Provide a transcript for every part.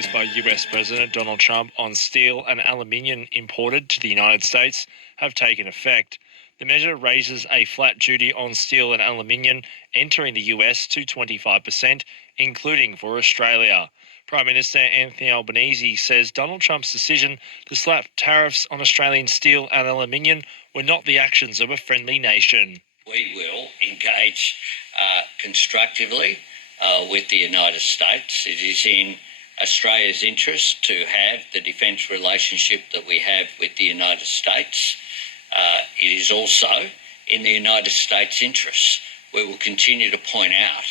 imposed by US President Donald Trump on steel and aluminium imported to the United States have taken effect. The measure raises a flat duty on steel and aluminium entering the US to 25%, including for Australia. Prime Minister Anthony Albanese says Donald Trump's decision to slap tariffs on Australian steel and aluminium were not the actions of a friendly nation. We will engage constructively with the United States. It is in Australia's interest to have the defence relationship that we have with the United States. It is also in the United States' interest. We will continue to point out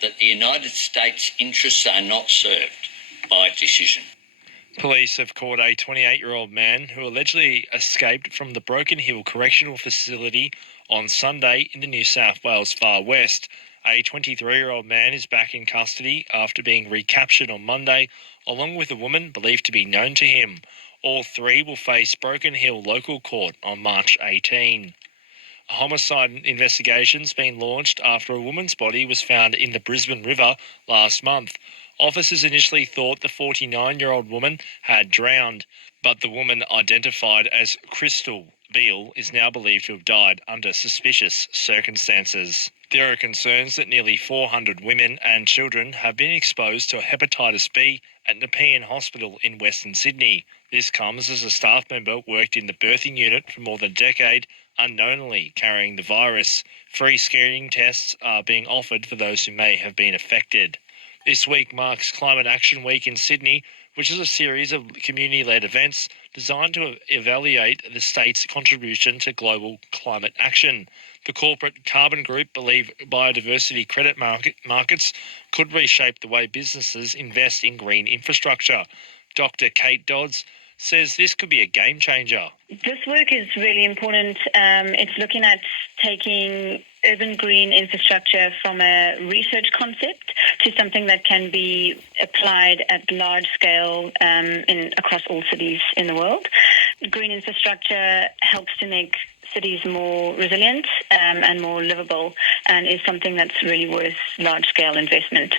that the United States' interests are not served by a decision. Police have caught a 28-year-old man who allegedly escaped from the Broken Hill Correctional Facility on Sunday in the New South Wales Far West. A 23-year-old man is back in custody after being recaptured on Monday, along with a woman believed to be known to him. All three will face Broken Hill Local Court on March 18. A homicide investigation's been launched after a woman's body was found in the Brisbane River last month. Officers initially thought the 49-year-old woman had drowned, but the woman, identified as Crystal Beale, is now believed to have died under suspicious circumstances. There are concerns that nearly 400 women and children have been exposed to hepatitis B at Nepean Hospital in Western Sydney. This comes as a staff member worked in the birthing unit for more than a decade, unknowingly carrying the virus. Free screening tests are being offered for those who may have been affected. This week marks Climate Action Week in Sydney, which is a series of community-led events designed to evaluate the state's contribution to global climate action. The corporate carbon group believe biodiversity credit markets could reshape the way businesses invest in green infrastructure. Dr. Kate Dodds says this could be a game changer. This work is really important. It's looking at taking urban green infrastructure from a research concept to something that can be applied at large scale across all cities in the world. Green infrastructure helps to make cities more resilient and more livable, and is something that's really worth large-scale investment.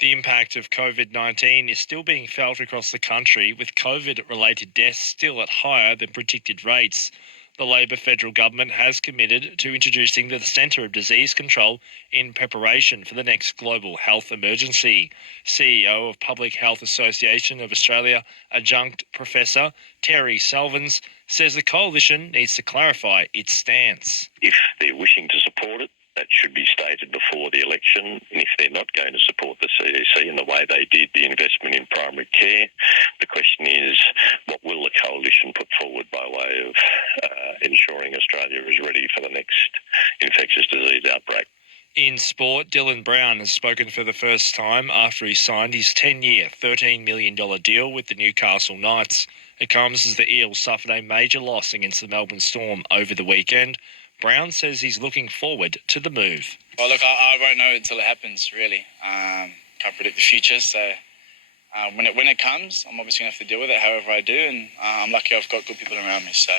The impact of COVID-19 is still being felt across the country, with COVID-related deaths still at higher than predicted rates. The Labor federal government has committed to introducing the Centre of Disease Control in preparation for the next global health emergency. CEO of Public Health Association of Australia, adjunct Professor Terry Selvins, says the coalition needs to clarify its stance. If they're wishing to support it, that should be stated before the election. And if they're not going to support the CDC in the way they did the investment in primary care, the question is, what will the coalition put forward by way of ensuring Australia is ready for the next infectious disease outbreak? In sport, Dylan Brown has spoken for the first time after he signed his 10-year, $13 million deal with the Newcastle Knights. It comes as the Eels suffered a major loss against the Melbourne Storm over the weekend. Brown says he's looking forward to the move. Well, look, I won't know until it happens, really. Can't predict the future, so when it comes, I'm obviously going to have to deal with it however I do, and I'm lucky I've got good people around me. So,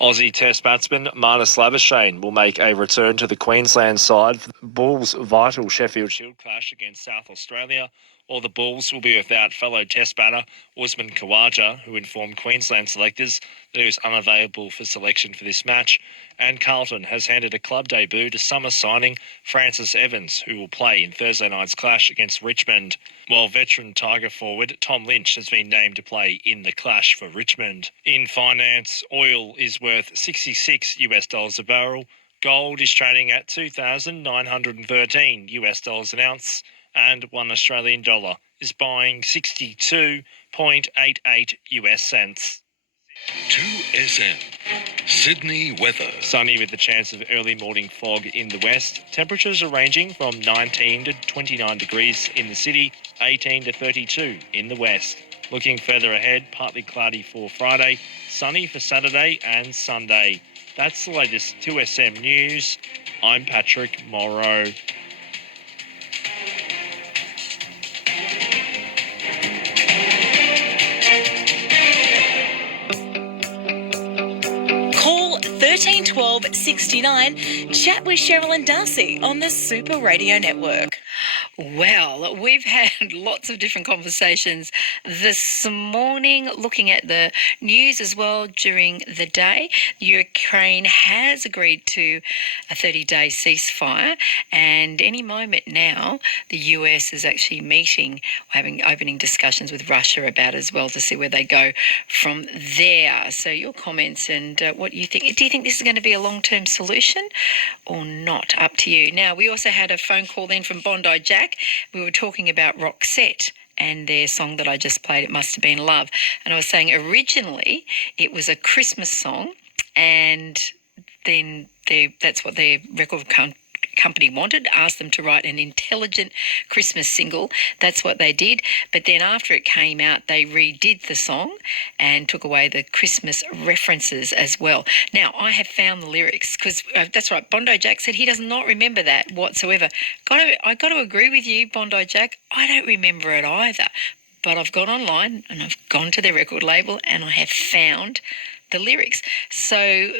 Aussie Test batsman Marnus Labuschagne will make a return to the Queensland side for the Bulls' vital Sheffield Shield clash against South Australia, or the Bulls will be without fellow Test batter Usman Khawaja, who informed Queensland selectors that he was unavailable for selection for this match, and Carlton has handed a club debut to summer signing Francis Evans, who will play in Thursday night's clash against Richmond, while veteran Tiger forward Tom Lynch has been named to play in the clash for Richmond. In finance, oil is worth $66 a barrel, gold is trading at $2,913 an ounce, and $1 Australian dollar is buying 62.88 US cents. 2SM Sydney weather. Sunny with the chance of early morning fog in the west. Temperatures are ranging from 19 to 29 degrees in the city, 18 to 32 in the west. Looking further ahead, partly cloudy for Friday, sunny for Saturday and Sunday. That's the latest 2SM news. I'm Patrick Morrow. Call 1312 1269. Chat with Cheryl and Darcy on the Super Radio Network. Well, we've had lots of different conversations this morning, looking at the news as well during the day. Ukraine has agreed to a 30-day ceasefire, and any moment now, the US is actually meeting, having opening discussions with Russia about it as well to see where they go from there. So your comments and what you think. Do you think this is going to be a long-term solution or not? Up to you. Now, we also had a phone call then from Bondi Jack. We were talking about Roxette and their song that I just played, It Must Have Been Love. And I was saying originally it was a Christmas song, and then that's what their record company wanted, asked them to write an intelligent Christmas single. That's what they did. But then after it came out, they redid the song and took away the Christmas references as well. Now, I have found the lyrics because that's right. Bondi Jack said he does not remember that whatsoever. I got to agree with you, Bondi Jack. I don't remember it either. But I've gone online and I've gone to their record label and I have found the lyrics. So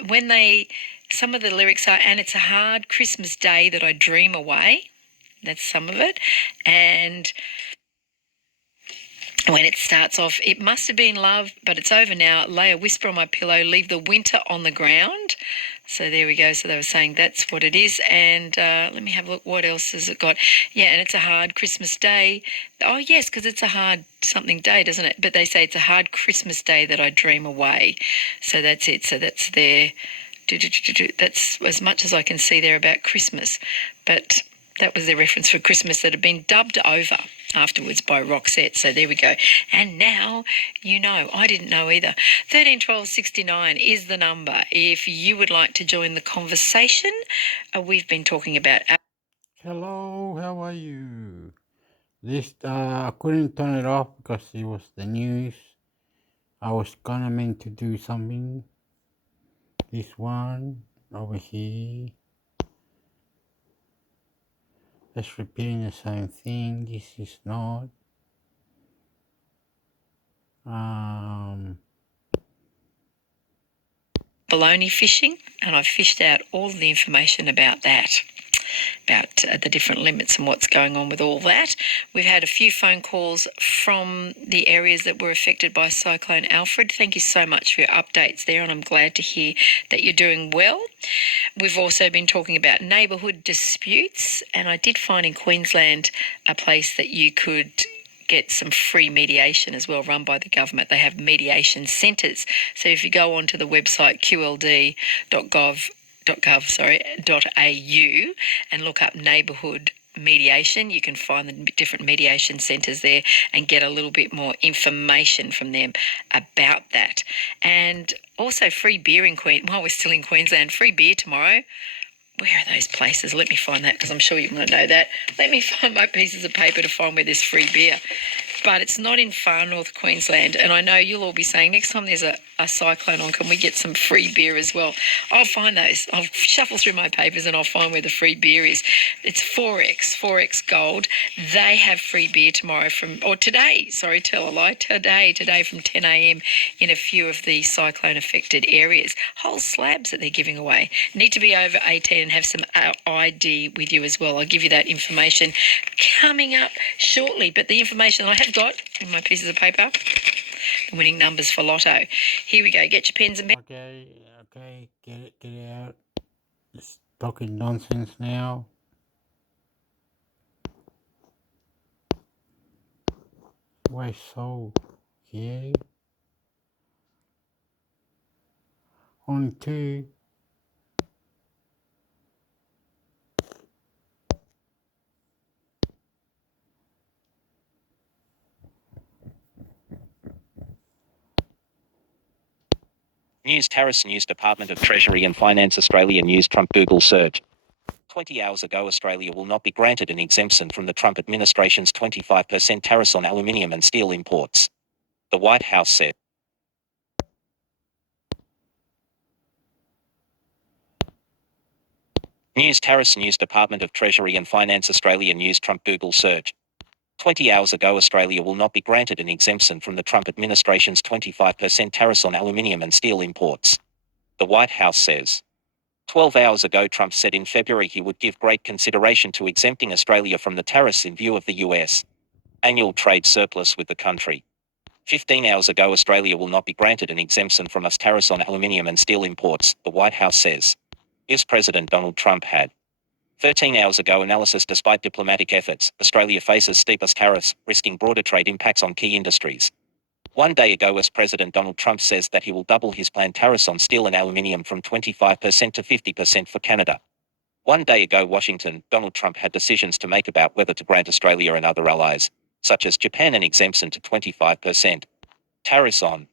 some of the lyrics are, and it's a hard Christmas day that I dream away. That's some of it. And when it starts off, it must have been love, but it's over now. Lay a whisper on my pillow, leave the winter on the ground. So there we go. So they were saying that's what it is. And let me have a look. What else has it got? Yeah, and it's a hard Christmas day. Oh, yes, because it's a hard something day, doesn't it? But they say it's a hard Christmas day that I dream away. So that's it. So that's their... That's as much as I can see there about Christmas. But that was their reference for Christmas that had been dubbed over afterwards by Roxette. So there we go. And now you know. I didn't know either. 13 12 69 is the number if you would like to join the conversation. We've been talking about... Hello, how are you? I couldn't turn it off because it was the news. I was gonna meant to do something. This one over here. Just repeating the same thing. This is not. Baloney fishing, and I've fished out all the information about that, about the different limits and what's going on with all that. We've had a few phone calls from the areas that were affected by Cyclone Alfred. Thank you so much for your updates there, and I'm glad to hear that you're doing well. We've also been talking about neighbourhood disputes, and I did find in Queensland a place that you could get some free mediation as well, run by the government. They have mediation centres. So if you go onto the website qld.gov.au and look up neighbourhood mediation, you can find the different mediation centres there and get a little bit more information from them about that. And also free beer in while we're still in Queensland, free beer tomorrow. Where are those places? Let me find that because I'm sure you want to know that. Let me find my pieces of paper to find where there's free beer. But it's not in far north Queensland. And I know you'll all be saying next time there's a cyclone on, can we get some free beer as well? I'll find those. I'll shuffle through my papers and I'll find where the free beer is. It's 4X Gold. They have free beer tomorrow today from 10 a.m. in a few of the cyclone affected areas. Whole slabs that they're giving away. Need to be over 18 and have some ID with you as well. I'll give you that information coming up shortly. But the information that I have got in my pieces of paper, the winning numbers for Lotto. Here we go. Get your pens and... Okay, get it out. It's talking nonsense now. Why so? Okay. Only two. News Terrace News Department of Treasury and Finance Australia News Trump Google search. 20 hours ago, Australia will not be granted an exemption from the Trump administration's 25% tariffs on aluminium and steel imports. The White House said. News Terrace News Department of Treasury and Finance Australia News Trump Google search. 20 hours ago, Australia will not be granted an exemption from the Trump administration's 25% tariffs on aluminium and steel imports. The White House says. 12 hours ago, Trump said in February he would give great consideration to exempting Australia from the tariffs in view of the US annual trade surplus with the country. 15 hours ago, Australia will not be granted an exemption from US tariffs on aluminium and steel imports, the White House says. US President Donald Trump had. 13 hours ago, analysis despite diplomatic efforts, Australia faces steepest tariffs, risking broader trade impacts on key industries. 1 day ago, US President Donald Trump says that he will double his planned tariffs on steel and aluminium from 25% to 50% for Canada. 1 day ago, Washington, Donald Trump had decisions to make about whether to grant Australia and other allies, such as Japan, an exemption to 25% tariffs on.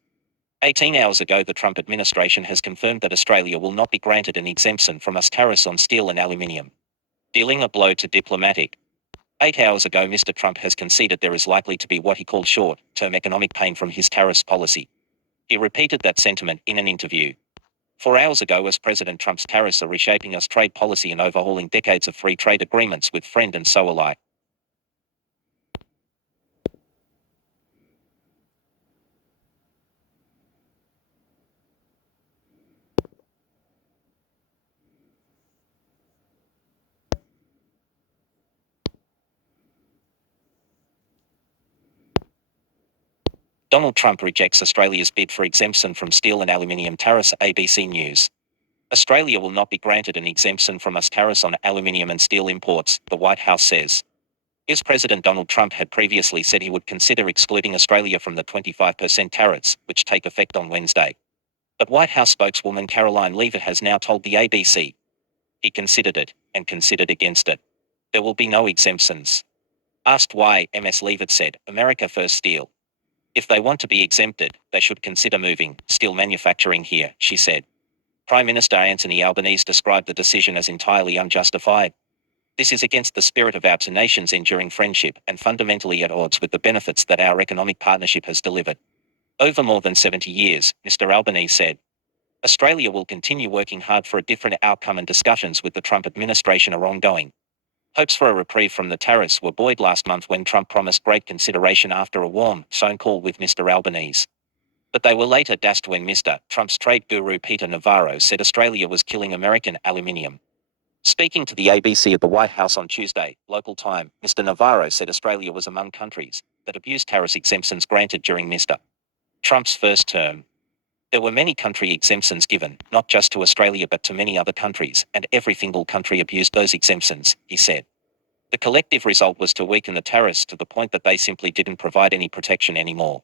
18 hours ago, the Trump administration has confirmed that Australia will not be granted an exemption from US tariffs on steel and aluminium, dealing a blow to diplomatic. 8 hours ago, Mr. Trump has conceded there is likely to be what he called short-term economic pain from his tariffs policy. He repeated that sentiment in an interview. 4 hours ago, as President Trump's tariffs are reshaping US trade policy and overhauling decades of free trade agreements with friend and so alike. Donald Trump rejects Australia's bid for exemption from steel and aluminium tariffs, ABC News. Australia will not be granted an exemption from US tariffs on aluminium and steel imports, the White House says. US President Donald Trump had previously said he would consider excluding Australia from the 25% tariffs, which take effect on Wednesday. But White House spokeswoman Caroline Leavitt has now told the ABC he considered it, and considered against it. There will be no exemptions. Asked why, Ms. Leavitt said, America first steel. If they want to be exempted, they should consider moving steel manufacturing here, she said. Prime Minister Anthony Albanese described the decision as entirely unjustified. This is against the spirit of our two nations' enduring friendship and fundamentally at odds with the benefits that our economic partnership has delivered. Over more than 70 years, Mr. Albanese said. Australia will continue working hard for a different outcome, and discussions with the Trump administration are ongoing. Hopes for a reprieve from the tariffs were buoyed last month when Trump promised great consideration after a warm phone call with Mr. Albanese. But they were later dashed when Mr. Trump's trade guru Peter Navarro said Australia was killing American aluminium. Speaking to the ABC at the White House on Tuesday, local time, Mr. Navarro said Australia was among countries that abused tariff exemptions granted during Mr. Trump's first term. There were many country exemptions given, not just to Australia but to many other countries, and every single country abused those exemptions, he said. The collective result was to weaken the tariffs to the point that they simply didn't provide any protection anymore.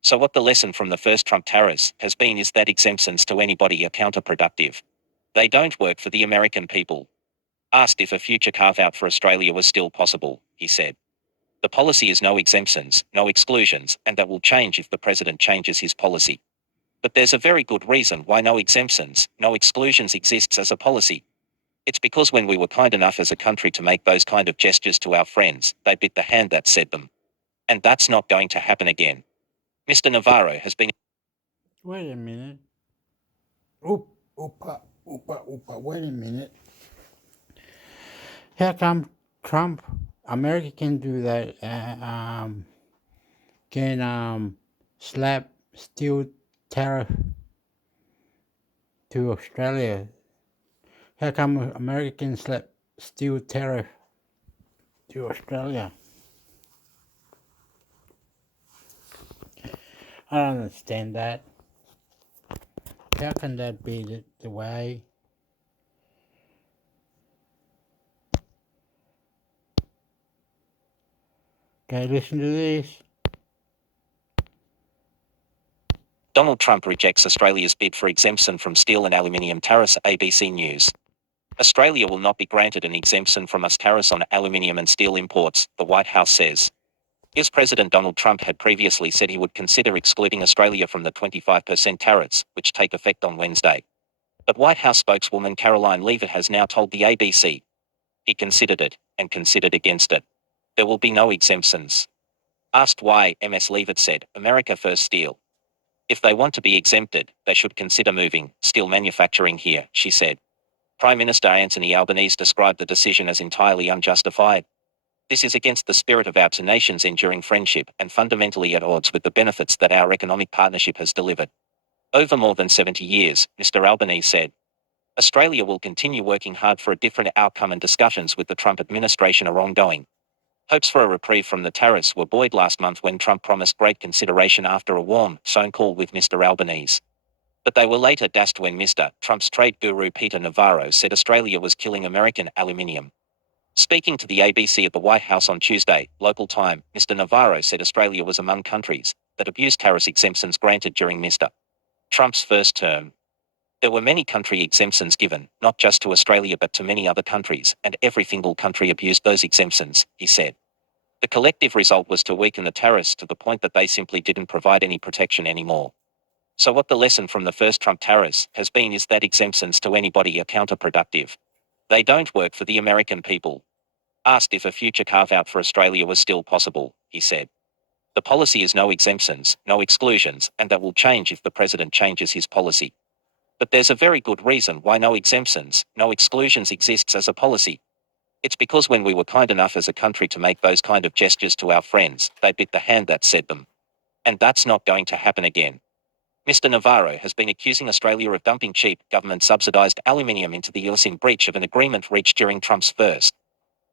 So what the lesson from the first Trump tariffs has been is that exemptions to anybody are counterproductive. They don't work for the American people. Asked if a future carve-out for Australia was still possible, he said. The policy is no exemptions, no exclusions, and that will change if the president changes his policy. But there's a very good reason why no exemptions, no exclusions exists as a policy. It's because when we were kind enough as a country to make those kind of gestures to our friends, they bit the hand that said them. And that's not going to happen again. Mr. Navarro has been... Wait a minute. Wait a minute. How come Trump, America can do that, can slap steel tariff to Australia? How come America can slap steel tariff to Australia? I don't understand that. How can that be the way? Okay, listen to this. Donald Trump rejects Australia's bid for exemption from steel and aluminium tariffs, ABC News. Australia will not be granted an exemption from US tariffs on aluminium and steel imports, the White House says. US President Donald Trump had previously said he would consider excluding Australia from the 25% tariffs, which take effect on Wednesday. But White House spokeswoman Caroline Leavitt has now told the ABC he considered it, and considered against it. There will be no exemptions. Asked why, Ms. Leavitt said, America first steel. If they want to be exempted, they should consider moving steel manufacturing here, she said. Prime Minister Anthony Albanese described the decision as entirely unjustified. This is against the spirit of our two nations' enduring friendship and fundamentally at odds with the benefits that our economic partnership has delivered. Over more than 70 years, Mr. Albanese said. Australia will continue working hard for a different outcome, and discussions with the Trump administration are ongoing. Hopes for a reprieve from the tariffs were buoyed last month when Trump promised great consideration after a warm phone call with Mr. Albanese. But they were later dashed when Mr. Trump's trade guru Peter Navarro said Australia was killing American aluminium. Speaking to the ABC at the White House on Tuesday, local time, Mr. Navarro said Australia was among countries that abused tariff exemptions granted during Mr. Trump's first term. There were many country exemptions given, not just to Australia but to many other countries, and every single country abused those exemptions, he said. The collective result was to weaken the tariffs to the point that they simply didn't provide any protection anymore. So what the lesson from the first Trump tariffs has been is that exemptions to anybody are counterproductive. They don't work for the American people. Asked if a future carve-out for Australia was still possible, he said. The policy is no exemptions, no exclusions, and that will change if the president changes his policy. But there's a very good reason why no exemptions, no exclusions exists as a policy. It's because when we were kind enough as a country to make those kind of gestures to our friends, they bit the hand that said them. And that's not going to happen again. Mr. Navarro has been accusing Australia of dumping cheap, government-subsidised aluminium into the US in breach of an agreement reached during Trump's first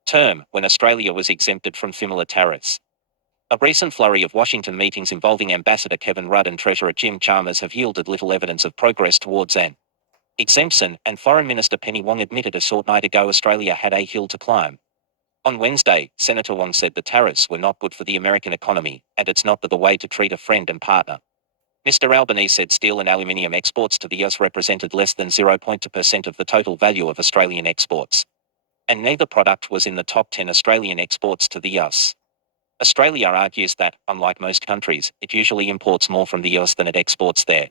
term, when Australia was exempted from similar tariffs. A recent flurry of Washington meetings involving Ambassador Kevin Rudd and Treasurer Jim Chalmers have yielded little evidence of progress towards an exemption, and Foreign Minister Penny Wong admitted a fortnight ago Australia had a hill to climb. On Wednesday, Senator Wong said the tariffs were not good for the American economy, and it's not the way to treat a friend and partner. Mr. Albanese said steel and aluminium exports to the US represented less than 0.2% of the total value of Australian exports. And neither product was in the top 10 Australian exports to the US. Australia argues that, unlike most countries, it usually imports more from the US than it exports there.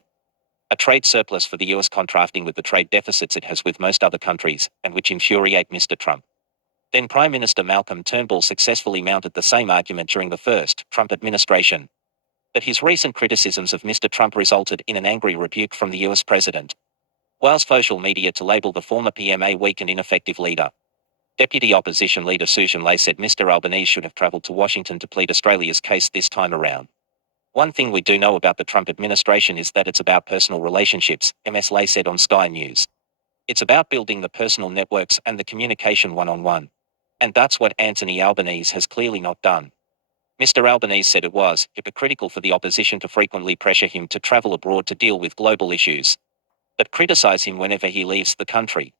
A trade surplus for the US contrasting with the trade deficits it has with most other countries, and which infuriate Mr. Trump. Then Prime Minister Malcolm Turnbull successfully mounted the same argument during the first Trump administration. But his recent criticisms of Mr. Trump resulted in an angry rebuke from the US president. Whilst social media to label the former PM a weak and ineffective leader. Deputy Opposition Leader Susan Ley said Mr. Albanese should have travelled to Washington to plead Australia's case this time around. One thing we do know about the Trump administration is that it's about personal relationships, Ms. Ley said on Sky News. It's about building the personal networks and the communication one-on-one. And that's what Anthony Albanese has clearly not done. Mr. Albanese said it was hypocritical for the opposition to frequently pressure him to travel abroad to deal with global issues, but criticise him whenever he leaves the country.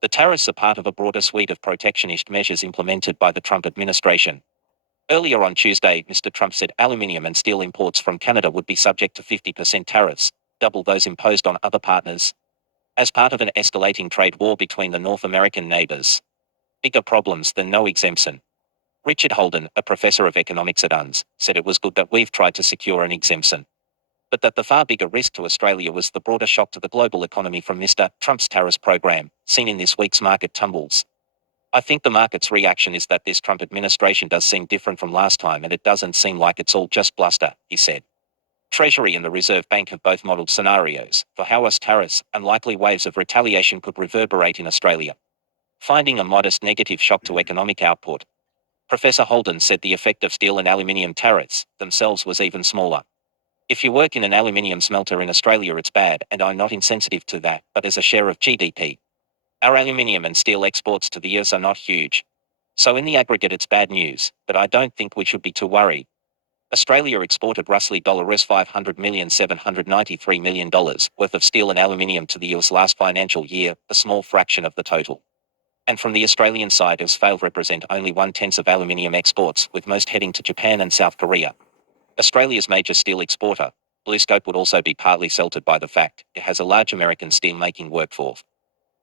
The tariffs are part of a broader suite of protectionist measures implemented by the Trump administration. Earlier on Tuesday, Mr. Trump said aluminium and steel imports from Canada would be subject to 50% tariffs, double those imposed on other partners, as part of an escalating trade war between the North American neighbours. Bigger problems than no exemption. Richard Holden, a professor of economics at UNS, said it was good that we've tried to secure an exemption, but that the far bigger risk to Australia was the broader shock to the global economy from Mr. Trump's tariffs program, seen in this week's market tumbles. I think the market's reaction is that this Trump administration does seem different from last time, and it doesn't seem like it's all just bluster, he said. Treasury and the Reserve Bank have both modelled scenarios for how US tariffs and likely waves of retaliation could reverberate in Australia, finding a modest negative shock to economic output. Professor Holden said the effect of steel and aluminium tariffs themselves was even smaller. If you work in an aluminium smelter in Australia, it's bad, and I'm not insensitive to that, but as a share of GDP, our aluminium and steel exports to the US are not huge. So in the aggregate it's bad news, but I don't think we should be too worried. Australia exported roughly $500,793 million worth of steel and aluminium to the US last financial year, a small fraction of the total. And from the Australian side, US failed represent only 1/10 of aluminium exports, with most heading to Japan and South Korea. Australia's major steel exporter, BlueScope, would also be partly sheltered by the fact it has a large American steel-making workforce.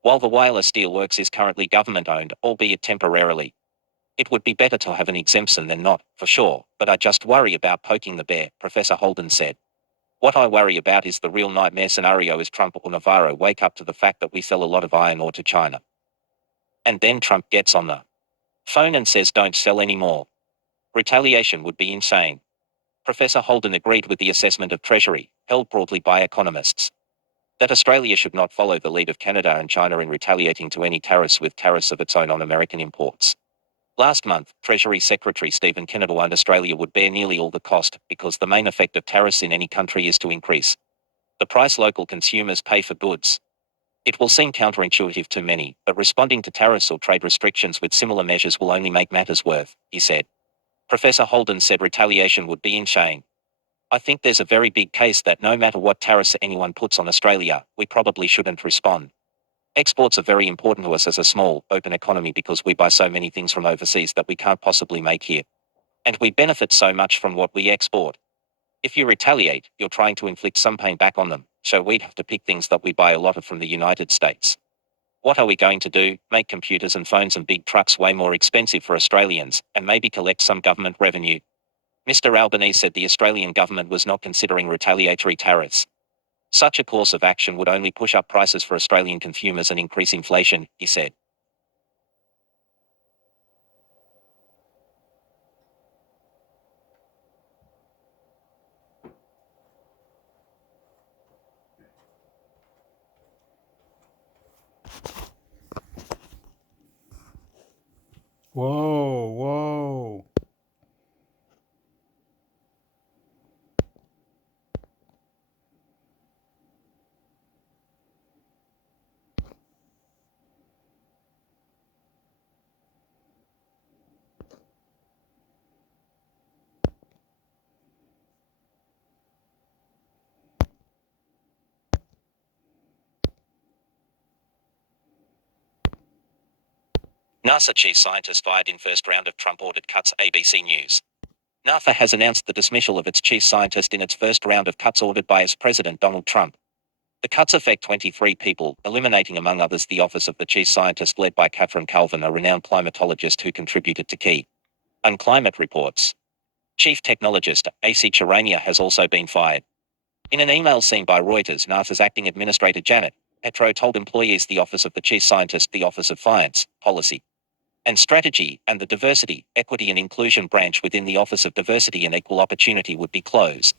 While the Wireless Steelworks is currently government-owned, albeit temporarily, it would be better to have an exemption than not, for sure, but I just worry about poking the bear, Professor Holden said. What I worry about is the real nightmare scenario is Trump or Navarro wake up to the fact that we sell a lot of iron ore to China. And then Trump gets on the phone and says don't sell any more. Retaliation would be insane. Professor Holden agreed with the assessment of Treasury, held broadly by economists, that Australia should not follow the lead of Canada and China in retaliating to any tariffs with tariffs of its own on American imports. Last month, Treasury Secretary Stephen Kennedy warned Australia would bear nearly all the cost because the main effect of tariffs in any country is to increase the price local consumers pay for goods. It will seem counterintuitive to many, but responding to tariffs or trade restrictions with similar measures will only make matters worse, he said. Professor Holden said retaliation would be insane. I think there's a very big case that no matter what tariffs anyone puts on Australia, we probably shouldn't respond. Exports are very important to us as a small, open economy because we buy so many things from overseas that we can't possibly make here. And we benefit so much from what we export. If you retaliate, you're trying to inflict some pain back on them, so we'd have to pick things that we buy a lot of from the United States. What are we going to do? Make computers and phones and big trucks way more expensive for Australians, and maybe collect some government revenue? Mr. Albanese said the Australian government was not considering retaliatory tariffs. Such a course of action would only push up prices for Australian consumers and increase inflation, he said. Whoa, whoa. NASA chief scientist fired in first round of Trump-ordered cuts, ABC News. NASA has announced the dismissal of its chief scientist in its first round of cuts ordered by its President Donald Trump. The cuts affect 23 people, eliminating among others the office of the chief scientist led by Catherine Calvin, a renowned climatologist who contributed to key and climate reports. Chief technologist AC Charania has also been fired. In an email seen by Reuters, NASA's acting administrator Janet Petro told employees the office of the chief scientist, the Office of Science, Policy and Strategy, and the Diversity, Equity and Inclusion branch within the Office of Diversity and Equal Opportunity would be closed.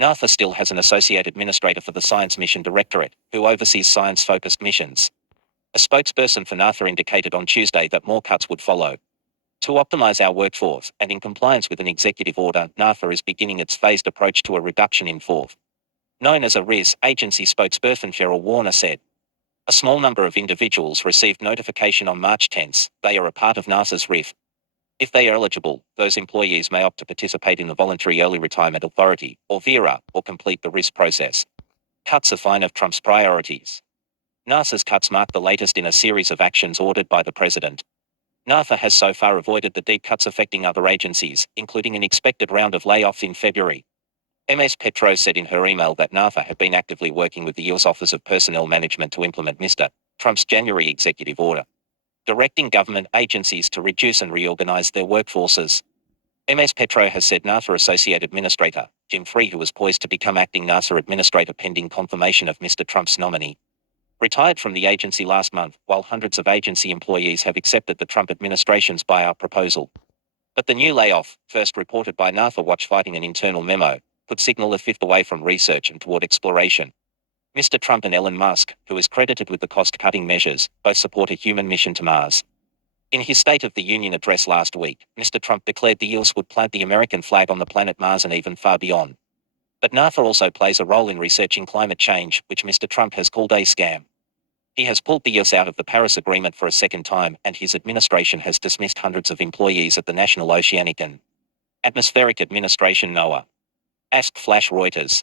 NASA still has an associate administrator for the Science Mission Directorate, who oversees science-focused missions. A spokesperson for NASA indicated on Tuesday that more cuts would follow. To optimize our workforce, and in compliance with an executive order, NASA is beginning its phased approach to a reduction in force. Known as a RIS, agency spokesperson Cheryl Warner said. A small number of individuals received notification on March 10. They are a part of NASA's RIF. If they are eligible, those employees may opt to participate in the Voluntary Early Retirement Authority, or VERA, or complete the RIS process. Cuts are fine of Trump's priorities. NASA's cuts mark the latest in a series of actions ordered by the president. NASA has so far avoided the deep cuts affecting other agencies, including an expected round of layoffs in February. Ms. Petro said in her email that NASA had been actively working with the U.S. Office of Personnel Management to implement Mr. Trump's January executive order, directing government agencies to reduce and reorganize their workforces. Ms. Petro has said NASA Associate Administrator Jim Free, who was poised to become acting NASA Administrator pending confirmation of Mr. Trump's nominee, retired from the agency last month, while hundreds of agency employees have accepted the Trump administration's buyout proposal. But the new layoff, first reported by NASA Watch citing an internal memo, could signal a shift away from research and toward exploration. Mr. Trump and Elon Musk, who is credited with the cost-cutting measures, both support a human mission to Mars. In his State of the Union address last week, Mr. Trump declared the US would plant the American flag on the planet Mars and even far beyond. But NASA also plays a role in researching climate change, which Mr. Trump has called a scam. He has pulled the US out of the Paris Agreement for a second time, and his administration has dismissed hundreds of employees at the National Oceanic and Atmospheric Administration NOAA. Asked Flash Reuters.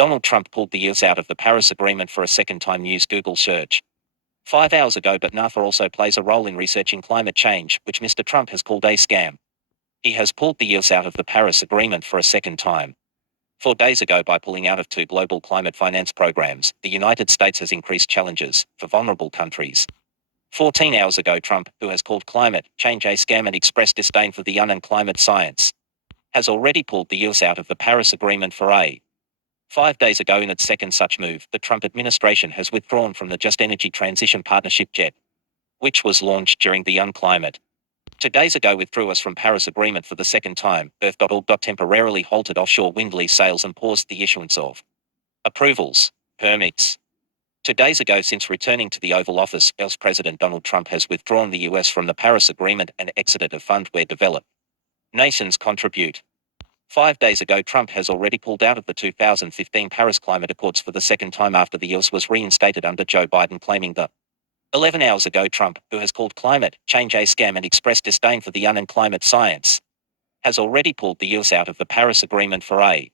Donald Trump pulled the US out of the Paris Agreement for a second time, news Google search. 5 hours ago, but NASA also plays a role in researching climate change, which Mr. Trump has called a scam. He has pulled the US out of the Paris Agreement for a second time. 4 days ago, by pulling out of 2 global climate finance programs, the United States has increased challenges for vulnerable countries. 14 hours ago, Trump, who has called climate change a scam and expressed disdain for the UN and climate science, has already pulled the US out of the Paris Agreement for a 5 days ago. In its second such move, the Trump administration has withdrawn from the Just Energy Transition Partnership JET, which was launched during the UN climate. 2 days ago, withdrew us from Paris Agreement for the second time. Earth.org. Temporarily halted offshore wind lease sales and paused the issuance of approvals, permits. 2 days ago, since returning to the Oval Office, US President Donald Trump has withdrawn the US from the Paris Agreement and exited a fund where developed nations contribute. 5 days ago, Trump has already pulled out of the 2015 Paris Climate Accords for the second time after the US was reinstated under Joe Biden, claiming the 11 hours ago, Trump, who has called climate change a scam and expressed disdain for the UN and climate science, has already pulled the US out of the Paris Agreement for a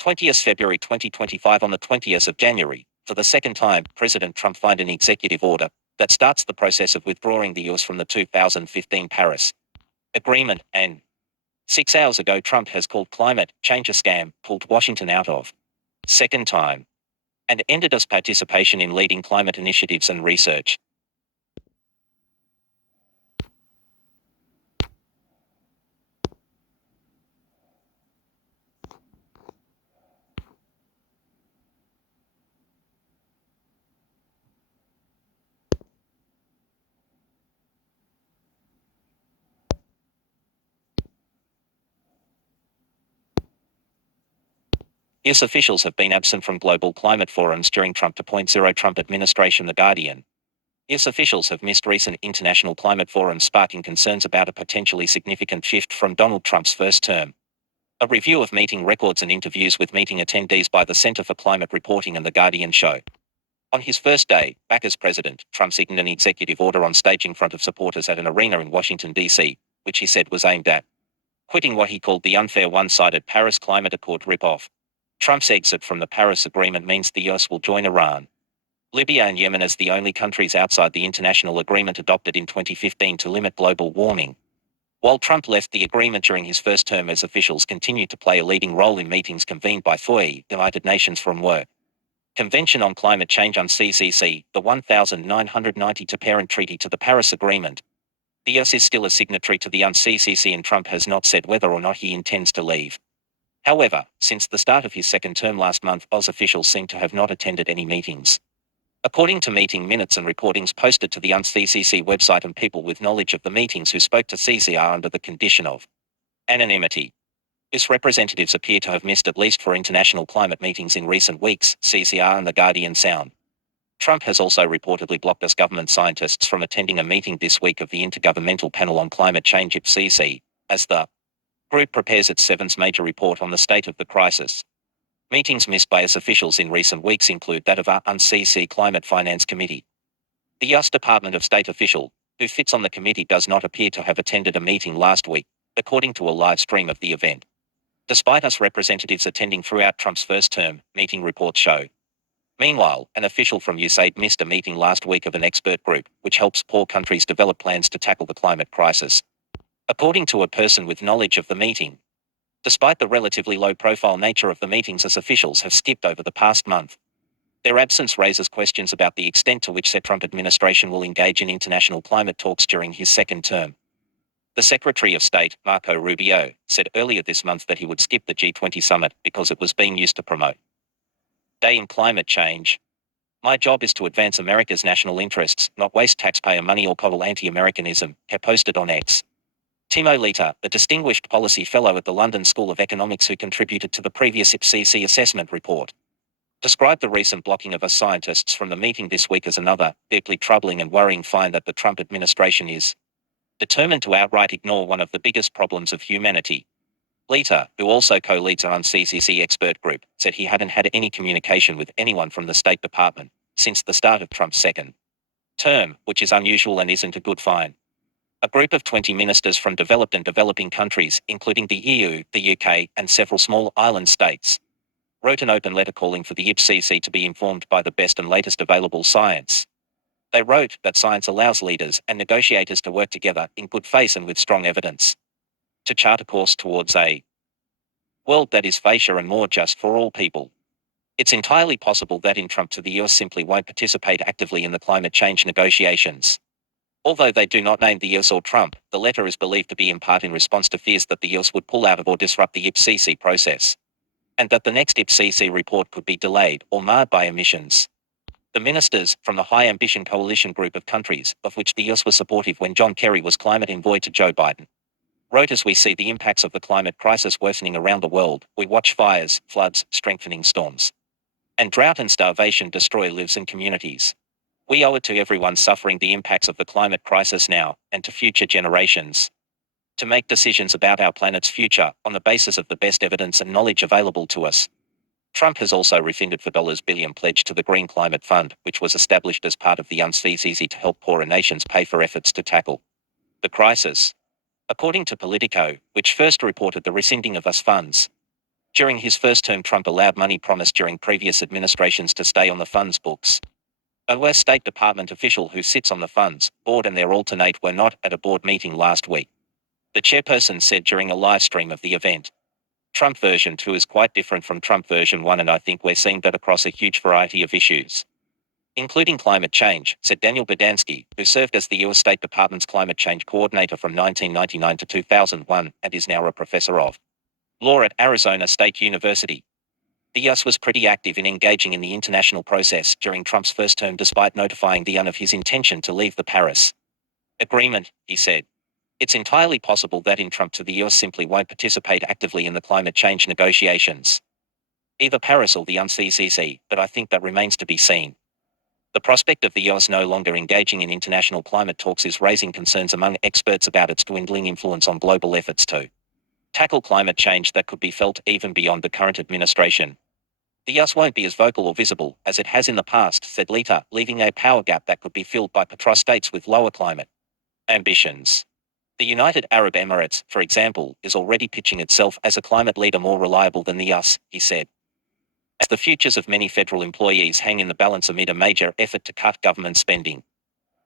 20th February 2025. On the 20th of January, for the second time, President Trump signed an executive order that starts the process of withdrawing the US from the 2015 Paris Agreement, and 6 hours ago, Trump has called climate change a scam, pulled Washington out of second time, and ended us participation in leading climate initiatives and research. US officials have been absent from global climate forums during Trump 2.0 Trump administration. The Guardian. US officials have missed recent international climate forums, sparking concerns about a potentially significant shift from Donald Trump's first term. A review of meeting records and interviews with meeting attendees by the Center for Climate Reporting and The Guardian show. On his first day back as president, Trump signed an executive order on stage in front of supporters at an arena in Washington, D.C., which he said was aimed at quitting what he called the unfair one-sided Paris Climate Accord ripoff. Trump's exit from the Paris Agreement means the US will join Iran, Libya and Yemen as the only countries outside the international agreement adopted in 2015 to limit global warming. While Trump left the agreement during his first term, as officials continued to play a leading role in meetings convened by FOI, United Nations Forum Work Convention on Climate Change (UNCCC), the 1992 parent treaty to the Paris Agreement. The US is still a signatory to the UNCCC, and Trump has not said whether or not he intends to leave. However, since the start of his second term last month, Oz officials seem to have not attended any meetings. According to meeting minutes and recordings posted to the UNCCC website and people with knowledge of the meetings who spoke to CCR under the condition of anonymity, US representatives appear to have missed at least 4 international climate meetings in recent weeks, CCR and The Guardian sound. Trump has also reportedly blocked US government scientists from attending a meeting this week of the Intergovernmental Panel on Climate Change (IPCC), as the group prepares its 7th major report on the state of the crisis. Meetings missed by US officials in recent weeks include that of our UNCCC Climate Finance Committee. The US Department of State official, who sits on the committee, does not appear to have attended a meeting last week, according to a live stream of the event. Despite US representatives attending throughout Trump's first term, meeting reports show. Meanwhile, an official from USAID missed a meeting last week of an expert group, which helps poor countries develop plans to tackle the climate crisis. According to a person with knowledge of the meeting, despite the relatively low-profile nature of the meetings, US officials have skipped over the past month. Their absence raises questions about the extent to which the Trump administration will engage in international climate talks during his second term. The Secretary of State, Marco Rubio, said earlier this month that he would skip the G20 summit because it was being used to promote Day in climate change. "My job is to advance America's national interests, not waste taxpayer money or coddle anti-Americanism," he posted on X. Timo Lita, a distinguished policy fellow at the London School of Economics who contributed to the previous IPCC assessment report, described the recent blocking of US scientists from the meeting this week as another deeply troubling and worrying sign that the Trump administration is determined to outright ignore one of the biggest problems of humanity. Lita, who also co-leads an UNCCC expert group, said he hadn't had any communication with anyone from the State Department since the start of Trump's second term, which is unusual and isn't a good sign. A group of 20 ministers from developed and developing countries, including the EU, the UK, and several small island states, wrote an open letter calling for the IPCC to be informed by the best and latest available science. They wrote that science allows leaders and negotiators to work together in good faith and with strong evidence to chart a course towards a world that is fairer and more just for all people. It's entirely possible that in Trump to the US simply won't participate actively in the climate change negotiations. Although they do not name the US or Trump, the letter is believed to be in part in response to fears that the US would pull out of or disrupt the IPCC process, and that the next IPCC report could be delayed or marred by emissions. The ministers from the High Ambition Coalition group of countries, of which the US was supportive when John Kerry was climate envoy to Joe Biden, wrote, as we see the impacts of the climate crisis worsening around the world, we watch fires, floods, strengthening storms, and drought and starvation destroy lives and communities. We owe it to everyone suffering the impacts of the climate crisis now, and to future generations, to make decisions about our planet's future on the basis of the best evidence and knowledge available to us. Trump has also rescinded $4 billion pledge to the Green Climate Fund, which was established as part of the UNFCCC to help poorer nations pay for efforts to tackle the crisis. According to Politico, which first reported the rescinding of US funds, during his first term, Trump allowed money promised during previous administrations to stay on the fund's books. A US State Department official who sits on the fund's board and their alternate were not at a board meeting last week. The chairperson said during a live stream of the event, Trump version 2 is quite different from Trump version 1, and I think we're seeing that across a huge variety of issues, including climate change, said Daniel Badansky, who served as the US State Department's climate change coordinator from 1999 to 2001 and is now a professor of law at Arizona State University. The US was pretty active in engaging in the international process during Trump's first term, despite notifying the UN of his intention to leave the Paris Agreement, he said. It's entirely possible that in Trump to the US simply won't participate actively in the climate change negotiations, either Paris or the UNFCCC, but I think that remains to be seen. The prospect of the US no longer engaging in international climate talks is raising concerns among experts about its dwindling influence on global efforts to tackle climate change that could be felt even beyond the current administration. The US won't be as vocal or visible as it has in the past, said Lita, leaving a power gap that could be filled by petrostates with lower climate ambitions. The United Arab Emirates, for example, is already pitching itself as a climate leader more reliable than the US, he said. As the futures of many federal employees hang in the balance amid a major effort to cut government spending,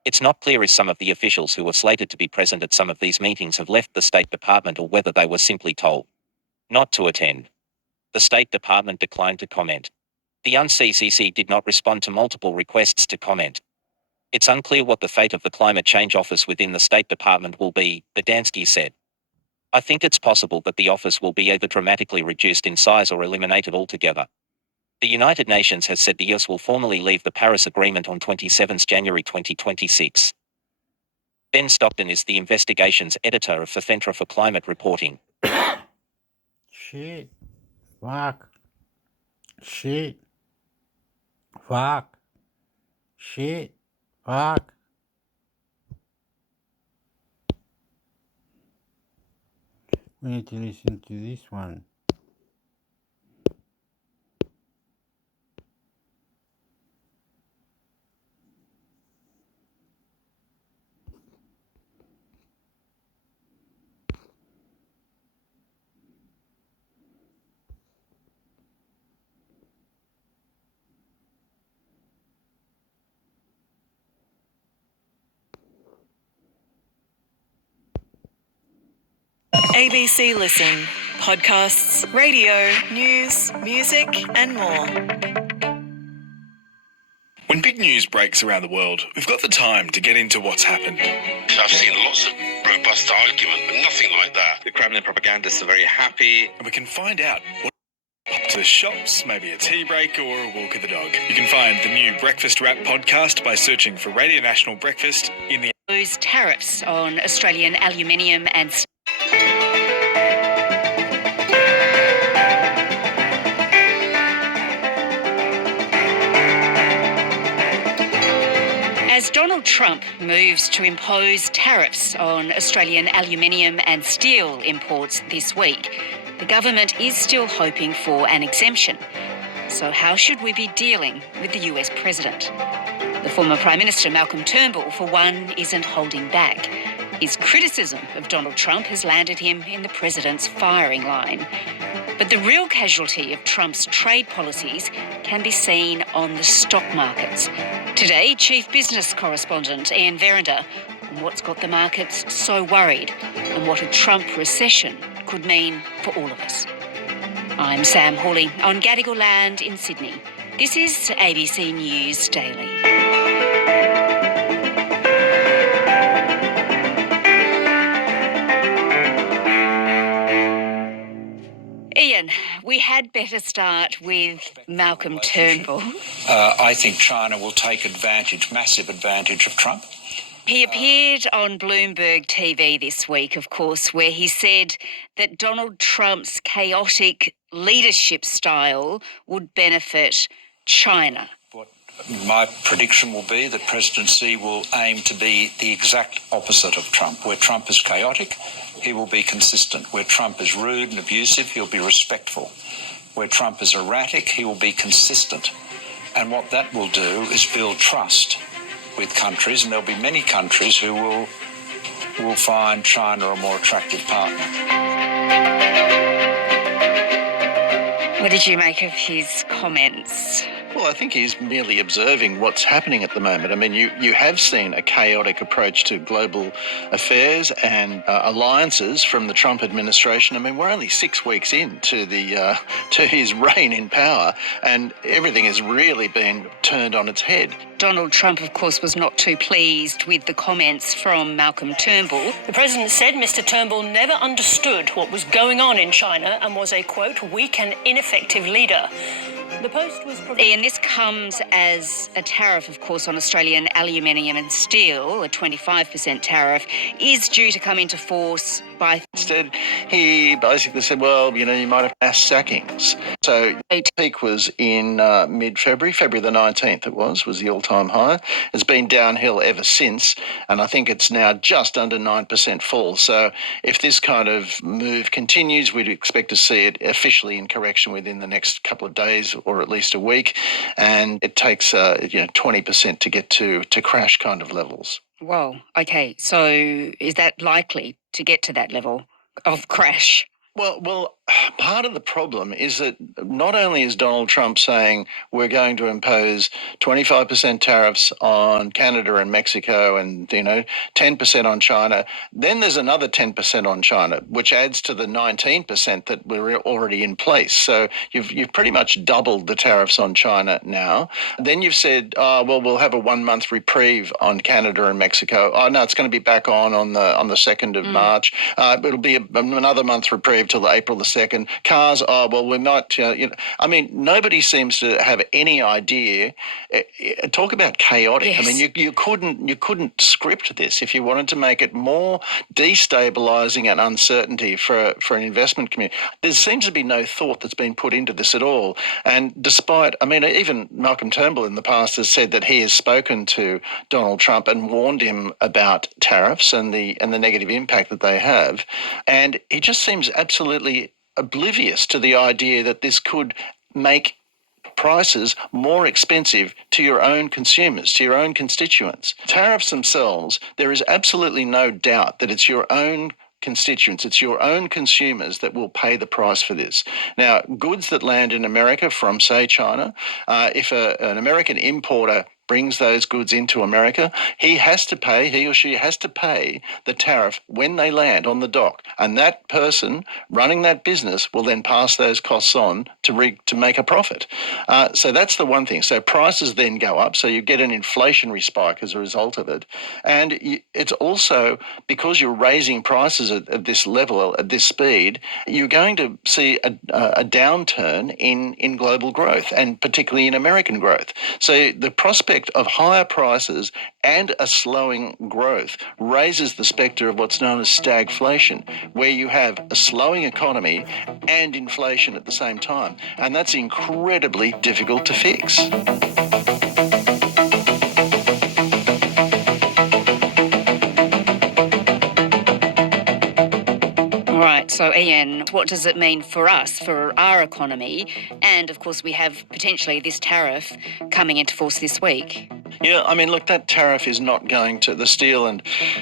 it's not clear if some of the officials who were slated to be present at some of these meetings have left the State Department or whether they were simply told not to attend. The State Department declined to comment. The UNFCCC did not respond to multiple requests to comment. It's unclear what the fate of the climate change office within the State Department will be, Badansky said. I think it's possible that the office will be either dramatically reduced in size or eliminated altogether. The United Nations has said the US will formally leave the Paris Agreement on 27 January 2026. Ben Stockton is the investigations editor of the Centre for Climate Reporting. Shit. Fuck. Shit. Fuck. Shit. Fuck. We need to listen to this one. ABC Listen. Podcasts, radio, news, music, and more. When big news breaks around the world, we've got the time to get into what's happened. I've seen lots of robust argument, but nothing like that. The Kremlin propagandists are very happy. And we can find out what to the shops, maybe a tea break or a walk with the dog. You can find the new Breakfast Wrap podcast by searching for Radio National Breakfast in the... Those tariffs on Australian aluminium and as Donald Trump moves to impose tariffs on Australian aluminium and steel imports this week, the government is still hoping for an exemption. So how should we be dealing with the US president? The former Prime Minister Malcolm Turnbull, for one, isn't holding back. His criticism of Donald Trump has landed him in the president's firing line. But the real casualty of Trump's trade policies can be seen on the stock markets. Today, Chief Business Correspondent Ian Verinder on what's got the markets so worried and what a Trump recession could mean for all of us. I'm Sam Hawley on Gadigal land in Sydney. This is ABC News Daily. Ian, we had better start with Malcolm Turnbull. I think China will take massive advantage of Trump. He appeared on Bloomberg TV this week, of course, where he said that Donald Trump's chaotic leadership style would benefit China. My prediction will be that President Xi will aim to be the exact opposite of Trump. Where Trump is chaotic, he will be consistent. Where Trump is rude and abusive, he'll be respectful. Where Trump is erratic, he will be consistent. And what that will do is build trust with countries, and there'll be many countries who will find China a more attractive partner. What did you make of his comments? Well, I think he's merely observing what's happening at the moment. I mean, you have seen a chaotic approach to global affairs and alliances from the Trump administration. I mean, we're only 6 weeks into to his reign in power, and everything has really been turned on its head. Donald Trump, of course, was not too pleased with the comments from Malcolm Turnbull. The president said Mr. Turnbull never understood what was going on in China and was a, quote, weak and ineffective leader. The Post was... Ian, this comes as a tariff, of course, on Australian aluminium and steel. A 25% tariff is due to come into force by... Instead, he basically said, well, you might have mass sackings. So the peak was in mid-February, February the 19th was the all-time high. It's been downhill ever since, and I think it's now just under 9% fall. So if this kind of move continues, we'd expect to see it officially in correction within the next couple of days or at least a week, and it takes 20% to get to crash kind of levels. Whoa, okay, so is that likely to get to that level of crash? Well, part of the problem is that not only is Donald Trump saying we're going to impose 25% tariffs on Canada and Mexico and, 10% on China, then there's another 10% on China, which adds to the 19% that were already in place. So you've pretty much doubled the tariffs on China now. Then you've said, we'll have a 1 month reprieve on Canada and Mexico. Oh, no, it's going to be back on the 2nd of March. It'll be another month reprieve till April the 2nd. Cars, we might, I mean, nobody seems to have any idea. Talk about chaotic. Yes. I mean, you couldn't script this if you wanted to make it more destabilising and uncertainty for an investment community. There seems to be no thought that's been put into this at all. And despite, I mean, even Malcolm Turnbull in the past has said that he has spoken to Donald Trump and warned him about tariffs and the negative impact that they have. And he just seems absolutely oblivious to the idea that this could make prices more expensive to your own consumers, to your own constituents. Tariffs themselves, there is absolutely no doubt that it's your own constituents, it's your own consumers that will pay the price for this. Now, goods that land in America from, say, China, if an American importer brings those goods into America, he or she has to pay the tariff when they land on the dock. And that person running that business will then pass those costs on to make a profit. So that's the one thing. So prices then go up. So you get an inflationary spike as a result of it. And it's also, because you're raising prices at this level, at this speed, you're going to see a downturn in global growth, and particularly in American growth. So the prospect of higher prices and a slowing growth raises the spectre of what's known as stagflation, where you have a slowing economy and inflation at the same time. And that's incredibly difficult to fix. Right, so Ian, what does it mean for us, for our economy? And of course we have potentially this tariff coming into force this week. Yeah, I mean, look, that tariff is not going to, the steel and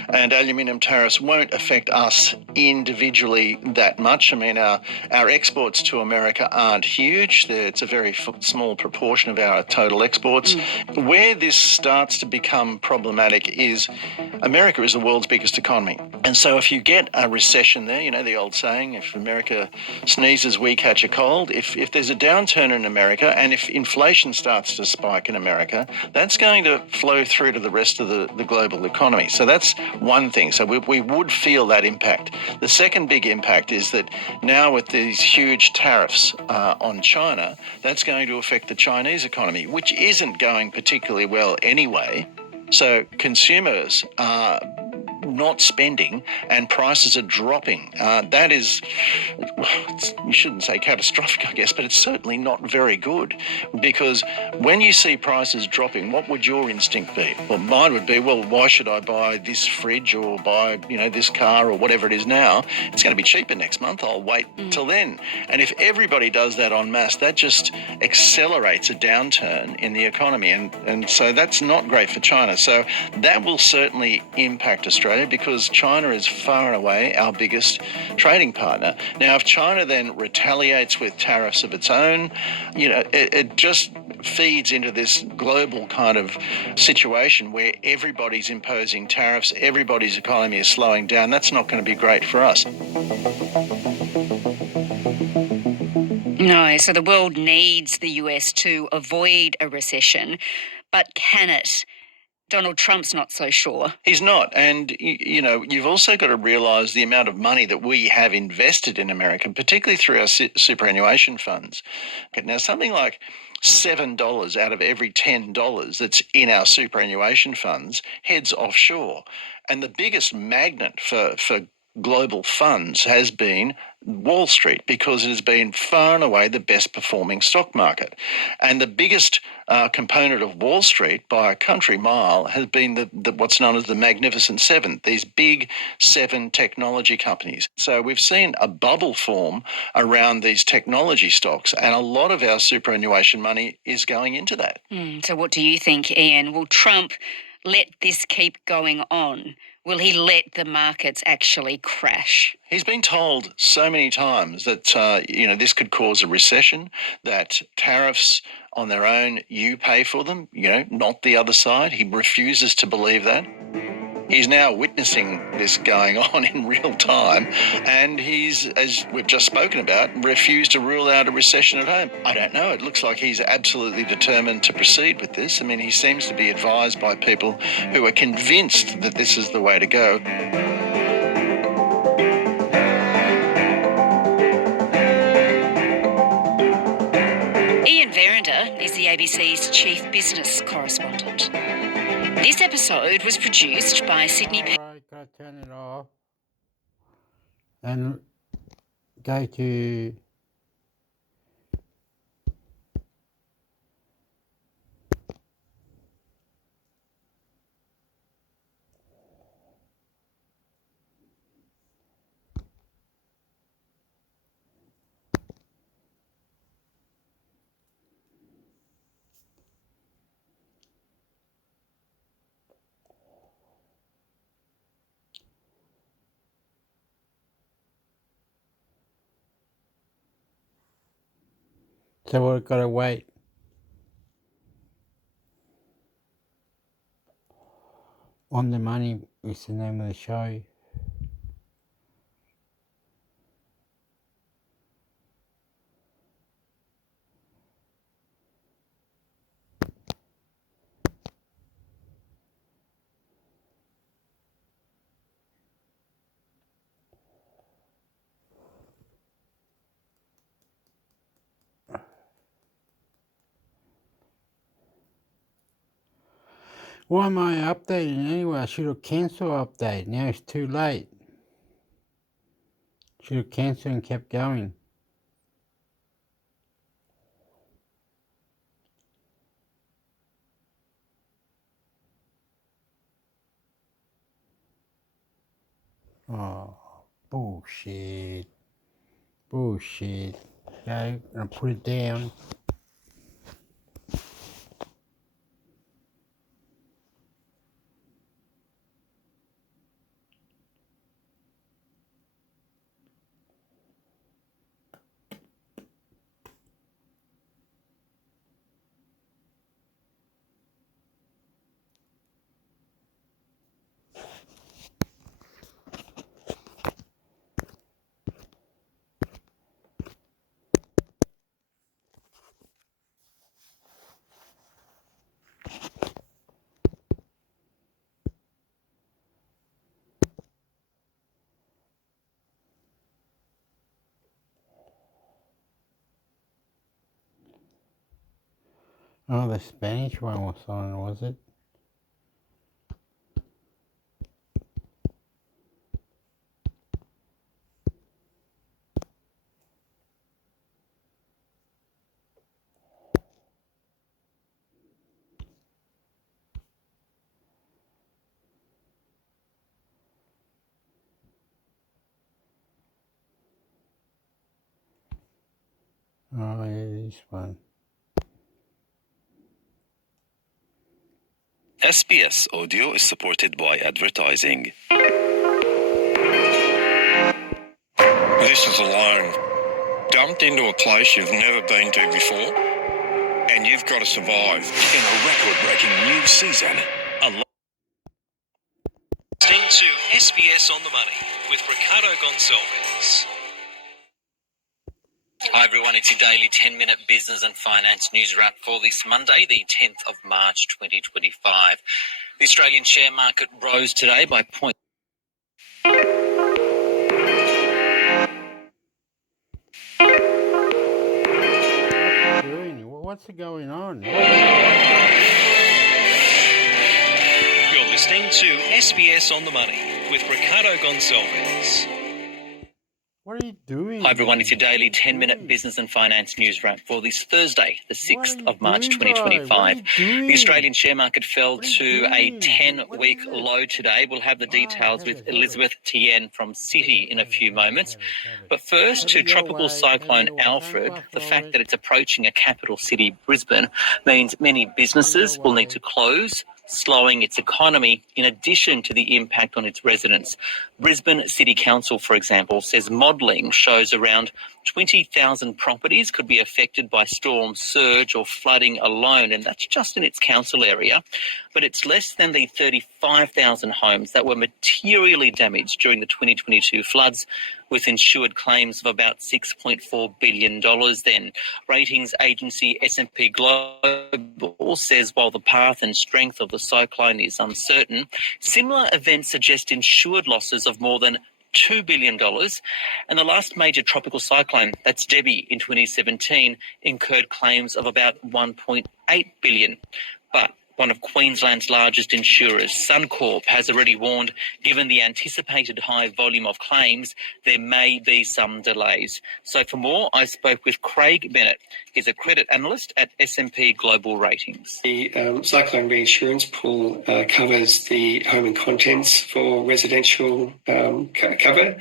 aluminium tariffs won't affect us individually that much. I mean, our exports to America aren't huge. It's a very small proportion of our total exports. Where this starts to become problematic is America is the world's biggest economy. And so if you get a recession there, you know the old saying, if America sneezes, we catch a cold. If there's a downturn in America and if inflation starts to spike in America, that's going to flow through to the rest of the global economy. So that's one thing. So we would feel that impact. The second big impact is that now with these huge tariffs on China, that's going to affect the Chinese economy, which isn't going particularly well anyway. So consumers are not spending and prices are dropping. That is, you shouldn't say catastrophic, I guess, but it's certainly not very good, because when you see prices dropping, what would your instinct be? Well, mine would be, well, why should I buy this fridge or buy, this car or whatever it is now? It's going to be cheaper next month. I'll wait till then. And if everybody does that en masse, that just accelerates a downturn in the economy. And so that's not great for China. So that will certainly impact Australia, because China is far and away our biggest trading partner. Now, if China then retaliates with tariffs of its own, it just feeds into this global kind of situation where everybody's imposing tariffs, everybody's economy is slowing down. That's not going to be great for us. No, so the world needs the US to avoid a recession, but can it? Donald Trump's not so sure. He's not. And, you've also got to realise the amount of money that we have invested in America, particularly through our superannuation funds. Now, something like $7 out of every $10 that's in our superannuation funds heads offshore. And the biggest magnet for global funds has been Wall Street, because it has been far and away the best performing stock market. And the biggest component of Wall Street by a country mile has been the what's known as the Magnificent Seven, these big 7 technology companies. So we've seen a bubble form around these technology stocks, and a lot of our superannuation money is going into that. So what do you think, Ian? Will Trump let this keep going on? Will he let the markets actually crash? He's been told so many times that, this could cause a recession, that tariffs on their own, you pay for them, not the other side. He refuses to believe that. He's now witnessing this going on in real time, and he's, as we've just spoken about, refused to rule out a recession at home. I don't know. It looks like he's absolutely determined to proceed with this. I mean, he seems to be advised by people who are convinced that this is the way to go. Ian Verinder is the ABC's chief business correspondent. This episode was produced by Sydney. Alright, gotta turn it off and go to so we've got to wait. On the Money is the name of the show. Why am I updating anyway? I should have cancelled update. Now it's too late. Should have cancelled and kept going. Oh, bullshit. Bullshit. Okay, I'm gonna put it down. Oh, the Spanish one was on, was it? Oh, yeah, this one. SBS Audio is supported by advertising. This is a loan dumped into a place you've never been to before, and you've got to survive. In a record-breaking news season, Listening to SBS on the Money with Ricardo Gonçalves. Hi everyone, it's your daily 10-minute business and finance news wrap for this Monday, the 10th of March 2025. The Australian share market rose today by point. What's going on? You're listening to SBS on the Money with Ricardo Gonçalves. What are you doing? Hi everyone, it's your daily 10-minute business and finance news wrap for this Thursday, the 6th of March 2025. The Australian share market fell to a 10-week low today. We'll have the details with Elizabeth Tien from Citi in a few moments. But first, to Tropical Cyclone Alfred, the fact that it's approaching a capital city, Brisbane, means many businesses will need to close, slowing its economy in addition to the impact on its residents. Brisbane City Council, for example, says modelling shows around 20,000 properties could be affected by storm surge or flooding alone, and that's just in its council area. But it's less than the 35,000 homes that were materially damaged during the 2022 floods, with insured claims of about $6.4 billion then. Ratings agency S&P Global says while the path and strength of the cyclone is uncertain, similar events suggest insured losses of more than $2 billion. And the last major tropical cyclone, that's Debbie in 2017, incurred claims of about $1.8 billion. But one of Queensland's largest insurers, Suncorp, has already warned, given the anticipated high volume of claims, there may be some delays. So for more, I spoke with Craig Bennett. He's a credit analyst at S&P Global Ratings. The cyclone reinsurance pool covers the home and contents for residential cover.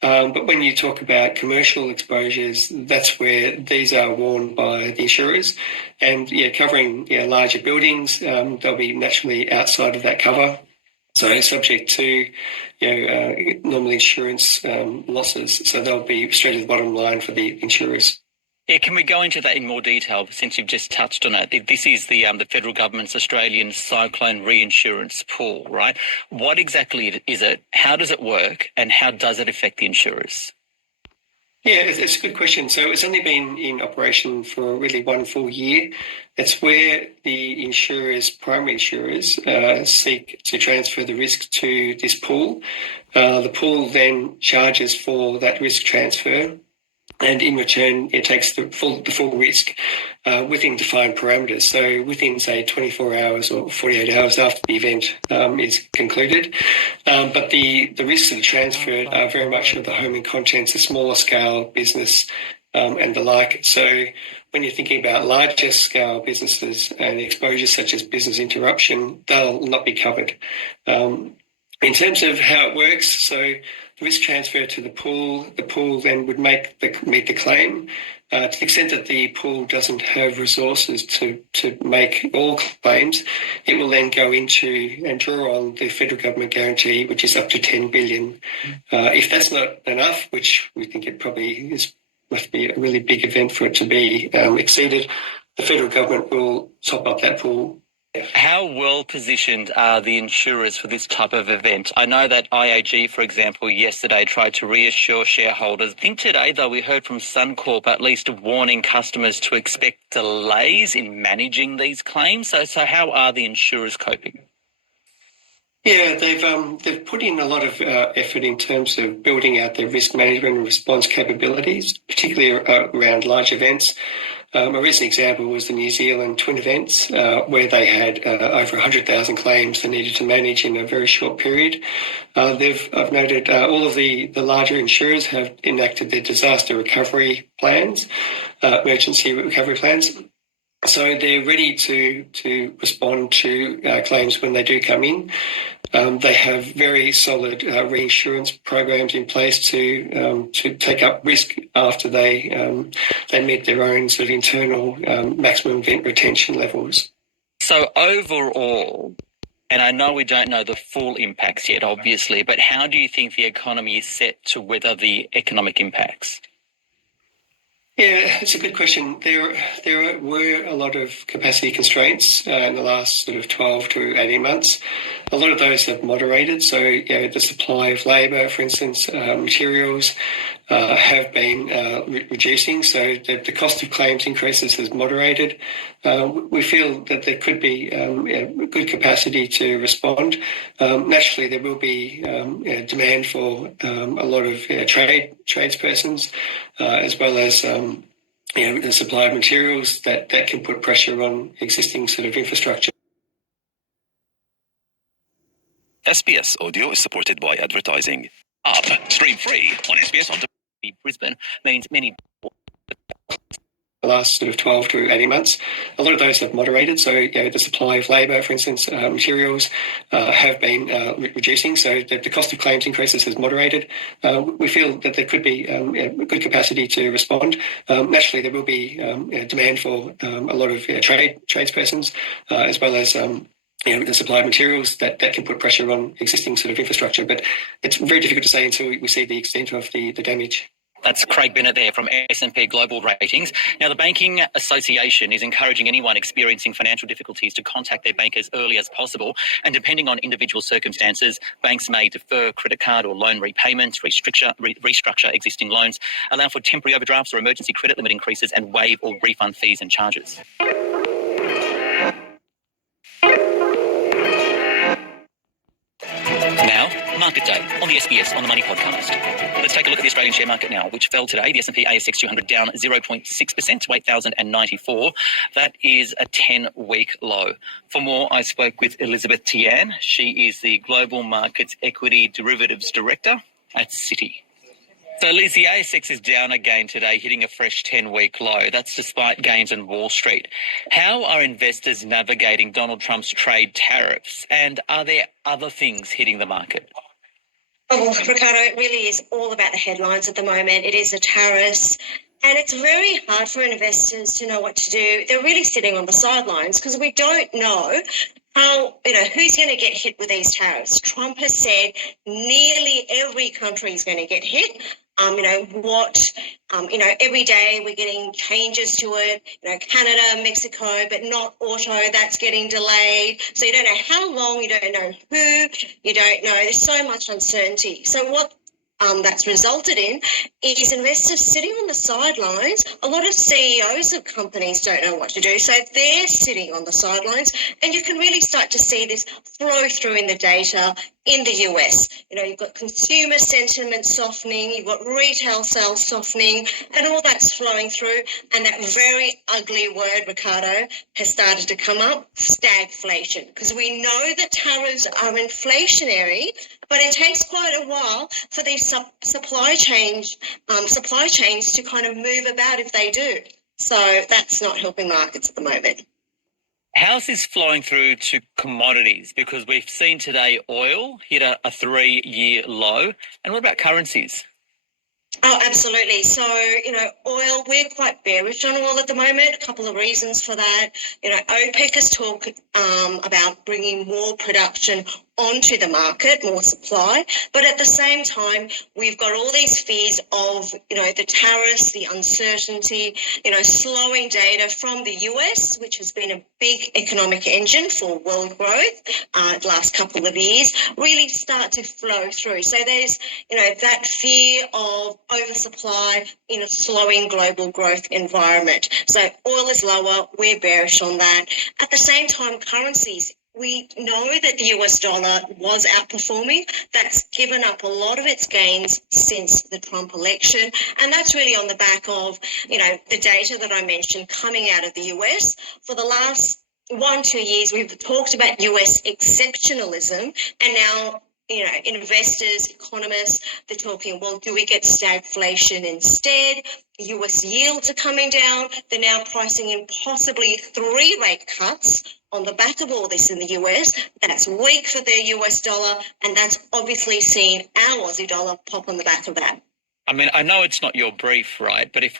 But when you talk about commercial exposures, that's where these are worn by the insurers. And covering larger buildings, they'll be naturally outside of that cover. So subject to normal insurance losses. So they'll be straight to the bottom line for the insurers. Yeah, can we go into that in more detail since you've just touched on it? This is the federal government's Australian cyclone reinsurance pool, right? What exactly is it? How does it work? And how does it affect the insurers? Yeah, it's a good question. So it's only been in operation for really 1 full year. It's where the insurers, primary insurers, seek to transfer the risk to this pool. The pool then charges for that risk transfer. And in return, it takes the full risk within defined parameters. So within, say, 24 hours or 48 hours after the event is concluded. But the risks that are transferred are very much of the home and contents, a smaller scale business and the like. So when you're thinking about larger scale businesses and exposures such as business interruption, they'll not be covered. In terms of how it works, so risk transfer to the pool then would meet the claim. To the extent that the pool doesn't have resources to make all claims, it will then go into and draw on the federal government guarantee, which is up to $10 billion. If that's not enough, which we think it probably must be a really big event for it to be exceeded, the federal government will top up that pool. How well positioned are the insurers for this type of event? I know that IAG, for example, yesterday tried to reassure shareholders. I think today, though, we heard from Suncorp at least warning customers to expect delays in managing these claims. So how are the insurers coping? Yeah, they've put in a lot of effort in terms of building out their risk management and response capabilities, particularly around large events. A recent example was the New Zealand twin events, where they had over 100,000 claims they needed to manage in a very short period. I've noted all of the larger insurers have enacted their disaster recovery plans, emergency recovery plans. So they're ready to respond to claims when they do come in. They have very solid reinsurance programs in place to take up risk after they meet their own sort of internal maximum event retention levels. So overall, and I know we don't know the full impacts yet, obviously, but how do you think the economy is set to weather the economic impacts? Yeah, it's a good question. There were a lot of capacity constraints in the last sort of 12 to 18 months. A lot of those have moderated. So, the supply of labour, for instance, materials have been reducing. So the cost of claims increases has moderated. We feel that there could be good capacity to respond. Naturally, there will be demand for a lot of tradespersons, as well as the supply of materials that can put pressure on existing sort of infrastructure. SBS Audio is supported by advertising. Up, stream free on SBS On Demand. Brisbane means many. The last sort of 12 to 18 months, a lot of those have moderated. So, the supply of labour, for instance, materials have been reducing. So the cost of claims increases has moderated. We feel that there could be good capacity to respond. Naturally, there will be demand for a lot of tradespersons, as well as the supply of materials that can put pressure on existing sort of infrastructure. But it's very difficult to say until we see the extent of the damage. That's Craig Bennett there from S&P Global Ratings. Now, the Banking Association is encouraging anyone experiencing financial difficulties to contact their bank as early as possible. And depending on individual circumstances, banks may defer credit card or loan repayments, restructure existing loans, allow for temporary overdrafts or emergency credit limit increases, and waive or refund fees and charges. Now, Market Day on the SBS On The Money podcast. Let's take a look at the Australian share market now, which fell today. The S&P ASX 200 down 0.6% to 8,094. That is a 10-week low. For more, I spoke with Elizabeth Tian. She is the Global Markets Equity Derivatives Director at Citi. So, Liz, the ASX is down again today, hitting a fresh 10-week low. That's despite gains on Wall Street. How are investors navigating Donald Trump's trade tariffs? And are there other things hitting the market? Oh, Ricardo, it really is all about the headlines at the moment. It is the tariffs. And it's very hard for investors to know what to do. They're really sitting on the sidelines because we don't know who's going to get hit with these tariffs. Trump has said nearly every country is going to get hit. Every day we're getting changes to it, Canada, Mexico, but not auto, that's getting delayed. So you don't know how long, you don't know who, you don't know. There's so much uncertainty. So what that's resulted in is investors sitting on the sidelines. A lot of CEOs of companies don't know what to do, so they're sitting on the sidelines, and you can really start to see this flow through in the data in the US. You've got consumer sentiment softening, you've got retail sales softening, and all that's flowing through, and that very ugly word, Ricardo, has started to come up, stagflation, because we know that tariffs are inflationary, but it takes quite a while for these supply chains to kind of move about if they do. So that's not helping markets at the moment. How's this flowing through to commodities? Because we've seen today oil hit a 3-year low. And what about currencies? Oh, absolutely. So, oil, we're quite bearish on oil at the moment. A couple of reasons for that. OPEC has talked about bringing more production onto the market, more supply. But at the same time, we've got all these fears of, the tariffs, the uncertainty, slowing data from the US, which has been a big economic engine for world growth the last couple of years, really start to flow through. So there's, that fear of oversupply in a slowing global growth environment. So oil is lower. We're bearish on that. At the same time, currencies, We know that the US dollar was outperforming. That's given up a lot of its gains since the Trump election. And that's really on the back of, the data that I mentioned coming out of the US. For the last 1-2 years, we've talked about US exceptionalism, and now investors, economists, they're talking, well, do we get stagflation instead? US yields are coming down. They're now pricing in possibly 3 rate cuts on the back of all this in the US. That's weak for the US dollar, and that's obviously seen our Aussie dollar pop on the back of that. I mean, I know it's not your brief, right? But if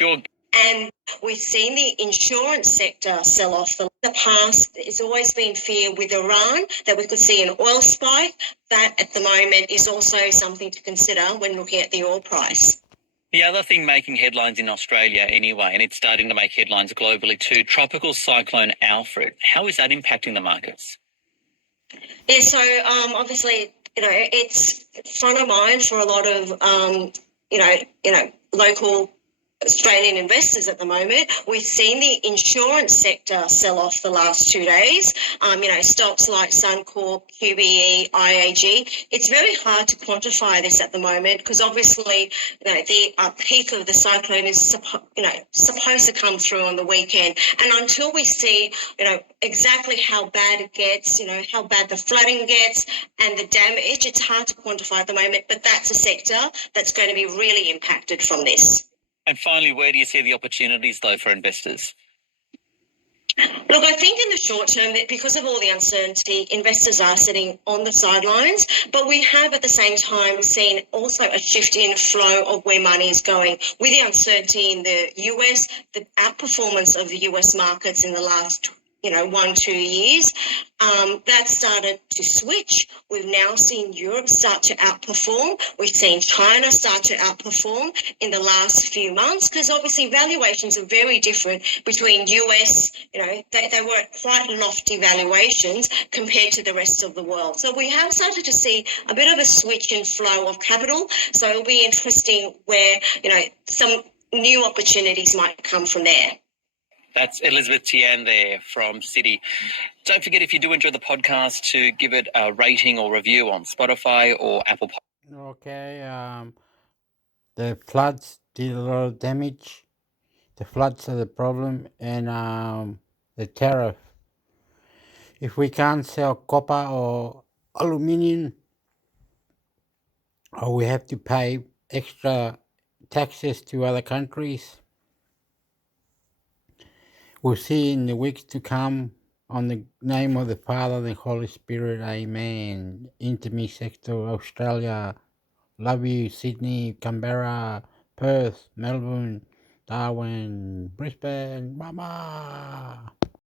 you're and we've seen the insurance sector sell off. In the past, there's always been fear with Iran that we could see an oil spike. That at the moment is also something to consider when looking at the oil price. The other thing making headlines in Australia anyway, and it's starting to make headlines globally too, Tropical Cyclone Alfred. How is that impacting the markets? Yeah, so obviously, it's front of mind for a lot of, local Australian investors at the moment. We've seen the insurance sector sell off the last 2 days. Stocks like Suncorp, QBE, IAG. It's very hard to quantify this at the moment because obviously, the peak of the cyclone is supposed to come through on the weekend. And until we see, exactly how bad it gets, how bad the flooding gets and the damage, it's hard to quantify at the moment. But that's a sector that's going to be really impacted from this. And finally, where do you see the opportunities, though, for investors? Look, I think in the short term that because of all the uncertainty, investors are sitting on the sidelines, but we have at the same time seen also a shift in flow of where money is going. With the uncertainty in the US, the outperformance of the US markets in the last 1-2 years, that started to switch. We've now seen Europe start to outperform. We've seen China start to outperform in the last few months because obviously valuations are very different between US, they were at quite lofty valuations compared to the rest of the world. So we have started to see a bit of a switch in flow of capital. So it'll be interesting where, some new opportunities might come from there. That's Elizabeth Tian there from Citi. Don't forget, if you do enjoy the podcast, to give it a rating or review on Spotify or Apple Podcasts. Okay, the floods did a lot of damage. The floods are the problem, and the tariff. If we can't sell copper or aluminium, or we have to pay extra taxes to other countries, we'll see in the weeks to come. On the name of the Father, the Holy Spirit, amen. Intimate sector, Australia. Love you, Sydney, Canberra, Perth, Melbourne, Darwin, Brisbane, mama.